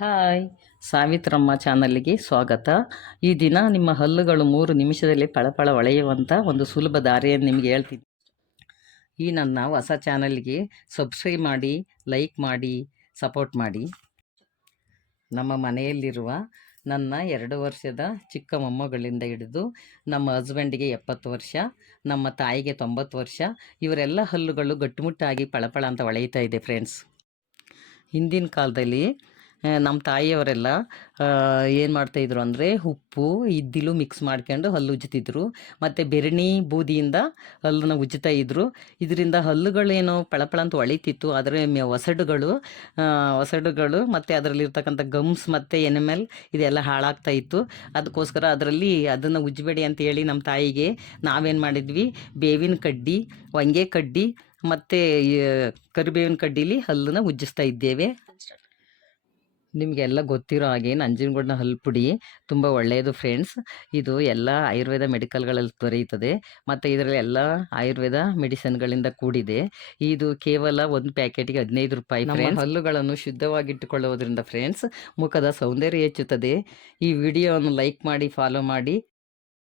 Hi, Savitramma ಚಾನಲ್ಗೆ ಸ್ವಾಗತ. ಈ ದಿನ ನಿಮ್ಮ ಹಲ್ಲುಗಳು 3 ನಿಮಿಷದಲ್ಲಿ ಪಳಪಳ ಹೊಳೆಯುವಂಥ ಒಂದು ಸುಲಭ ದಾರಿಯನ್ನು ನಿಮಗೆ ಹೇಳ್ತೀನಿ. ಈ ನನ್ನ ಹೊಸ ಚಾನಲ್ಗೆ ಸಬ್ಸ್ಕ್ರೈಬ್ ಮಾಡಿ, ಲೈಕ್ ಮಾಡಿ, ಸಪೋರ್ಟ್ ಮಾಡಿ. ನಮ್ಮ ಮನೆಯಲ್ಲಿರುವ ನನ್ನ 2 ವರ್ಷದ ಚಿಕ್ಕ ಮೊಮ್ಮಗಳಿಂದ ಹಿಡಿದು ನಮ್ಮ ಹಸ್ಬೆಂಡಿಗೆ 70 ವರ್ಷ, ನಮ್ಮ ತಾಯಿಗೆ 90 ವರ್ಷ, ಇವರೆಲ್ಲ ಹಲ್ಲುಗಳು ಗಟ್ಟುಮುಟ್ಟಾಗಿ ಪಳಪಳ ಅಂತ ಹೊಳೆಯುತ್ತಾ ಇದೆ ಫ್ರೆಂಡ್ಸ್. ಹಿಂದಿನ ಕಾಲದಲ್ಲಿ ನಮ್ಮ ತಾಯಿಯವರೆಲ್ಲ ಏನು ಮಾಡ್ತಾಯಿದ್ರು ಅಂದರೆ ಉಪ್ಪು ಇದ್ದಿಲು ಮಿಕ್ಸ್ ಮಾಡ್ಕೊಂಡು ಹಲ್ಲು ಉಜ್ಜುತ್ತಿದ್ರು. ಮತ್ತು ಬೆರಣಿ ಬೂದಿಯಿಂದ ಹಲ್ಲನ್ನ ಉಜ್ಜುತ್ತಾ ಇದ್ರು. ಇದರಿಂದ ಹಲ್ಲುಗಳೇನೋ ಪಳಪಳ ಅಂತ ಹೊಳಿತಿತ್ತು. ಆದರೆ ಹೊಸಡುಗಳು ಮತ್ತು ಅದರಲ್ಲಿರ್ತಕ್ಕಂಥ ಗಮ್ಸ್ ಮತ್ತು ಎನಿಮಲ್ ಇದೆಲ್ಲ ಹಾಳಾಗ್ತಾ ಇತ್ತು. ಅದಕ್ಕೋಸ್ಕರ ಅದನ್ನು ಉಜ್ಜಬೇಡಿ ಅಂತ ಹೇಳಿ ನಮ್ಮ ತಾಯಿಗೆ ನಾವೇನು ಮಾಡಿದ್ವಿ, ಬೇವಿನ ಕಡ್ಡಿ, ಹೊಂಗೆ ಕಡ್ಡಿ ಮತ್ತು ಕರಿಬೇವಿನ ಕಡ್ಡಿಲಿ ಹಲ್ಲನ್ನ ಉಜ್ಜಿಸ್ತಾ ಇದ್ದೇವೆ. ನಿಮಗೆಲ್ಲ ಗೊತ್ತಿರೋ ಹಾಗೆ ನಂಜನಗೂಡಿನ ಹಲ್ಲು ಪುಡಿ ತುಂಬ ಒಳ್ಳೆಯದು ಫ್ರೆಂಡ್ಸ್. ಇದು ಎಲ್ಲ ಆಯುರ್ವೇದ ಮೆಡಿಕಲ್ಗಳಲ್ಲಿ ದೊರೆಯುತ್ತದೆ ಮತ್ತು ಇದರಲ್ಲಿ ಎಲ್ಲ ಆಯುರ್ವೇದ ಮೆಡಿಸಿನ್ಗಳಿಂದ ಕೂಡಿದೆ. ಇದು ಕೇವಲ ಒಂದು ಪ್ಯಾಕೆಟ್ಗೆ 15 ರೂಪಾಯಿ. ನಮ್ಮ ಹಲ್ಲುಗಳನ್ನು ಶುದ್ಧವಾಗಿಟ್ಟುಕೊಳ್ಳುವುದರಿಂದ ಫ್ರೆಂಡ್ಸ್ ಮುಖದ ಸೌಂದರ್ಯ ಹೆಚ್ಚುತ್ತದೆ. ಈ ವಿಡಿಯೋವನ್ನು ಲೈಕ್ ಮಾಡಿ, ಫಾಲೋ ಮಾಡಿ,